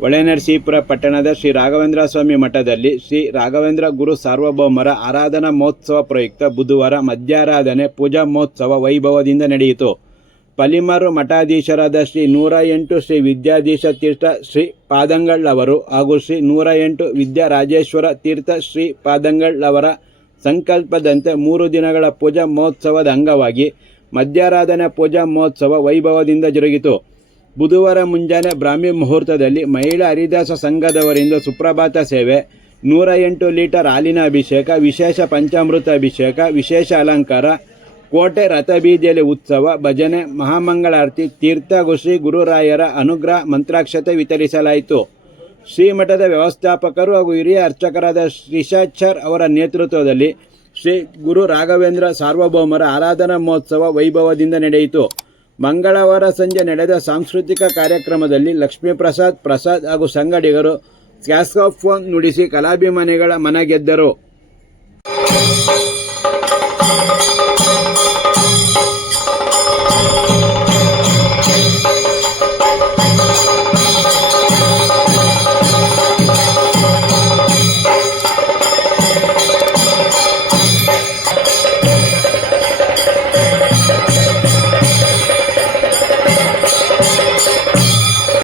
ಹೊಳೆನರಸೀಪುರ ಪಟ್ಟಣದ ಶ್ರೀ ರಾಘವೇಂದ್ರ ಸ್ವಾಮಿ ಮಠದಲ್ಲಿ ಶ್ರೀ ರಾಘವೇಂದ್ರ ಗುರು ಸಾರ್ವಭೌಮರ ಆರಾಧನಾ ಮಹೋತ್ಸವ ಪ್ರಯುಕ್ತ ಬುಧವಾರ ಮಧ್ಯಾರಾಧನೆ ಪೂಜಾ ಮಹೋತ್ಸವ ವೈಭವದಿಂದ ನಡೆಯಿತು. ಪಲಿಮಾರು ಮಠಾಧೀಶರಾದ ಶ್ರೀ 108 ಶ್ರೀ ವಿದ್ಯಾಧೀಶ ತೀರ್ಥ ಶ್ರೀ ಪಾದಂಗಳ್ ಅವರು ಹಾಗೂ ಶ್ರೀ 108 ವಿದ್ಯಾರಾಜೇಶ್ವರ ತೀರ್ಥ ಶ್ರೀ ಪಾದಂಗಳ್ ಅವರ ಸಂಕಲ್ಪದಂತೆ 3 ದಿನಗಳ ಪೂಜಾ ಮಹೋತ್ಸವದ ಅಂಗವಾಗಿ ಮಧ್ಯಾರಾಧನೆ ಪೂಜಾ ಮಹೋತ್ಸವ ವೈಭವದಿಂದ ಜರುಗಿತು. ಬುಧವಾರ ಮುಂಜಾನೆ ಬ್ರಾಹ್ಮಿ ಮುಹೂರ್ತದಲ್ಲಿ ಮಹಿಳಾ ಹರಿದಾಸ ಸಂಘದವರಿಂದ ಸುಪ್ರಭಾತ ಸೇವೆ, 108 ಲೀಟರ್ ಹಾಲಿನ ಅಭಿಷೇಕ, ವಿಶೇಷ ಪಂಚಾಮೃತ ಅಭಿಷೇಕ, ವಿಶೇಷ ಅಲಂಕಾರ, ಕೋಟೆ ರಥಬೀದಿಯಲ್ಲಿ ಉತ್ಸವ, ಭಜನೆ, ಮಹಾಮಂಗಳಾರತಿ, ತೀರ್ಥ ಶ್ರೀ ಗುರುರಾಯರ ಅನುಗ್ರಹ ಮಂತ್ರಾಕ್ಷತೆ ವಿತರಿಸಲಾಯಿತು. ಶ್ರೀಮಠದ ವ್ಯವಸ್ಥಾಪಕರು ಹಾಗೂ ಹಿರಿಯ ಅರ್ಚಕರಾದ ಶ್ರೀಶಾಚಾರ್ ಅವರ ನೇತೃತ್ವದಲ್ಲಿ ಶ್ರೀ ಗುರು ರಾಘವೇಂದ್ರ ಸಾರ್ವಭೌಮರ ಆರಾಧನಾ ಮಹೋತ್ಸವ ವೈಭವದಿಂದ ನಡೆಯಿತು. ಮಂಗಳವಾರ ಸಂಜೆ ನಡೆದ ಸಾಂಸ್ಕೃತಿಕ ಕಾರ್ಯಕ್ರಮದಲ್ಲಿ ಲಕ್ಷ್ಮೀಪ್ರಸಾದ್ ಪ್ರಸಾದ್ ಹಾಗೂ ಸಂಗಡಿಗರು ಸ್ಯಾಕ್ಸೋಫೋನ್ ನುಡಿಸಿ ಕಲಾಭಿಮಾನಿಗಳ ಮನ ಗೆದ್ದರು.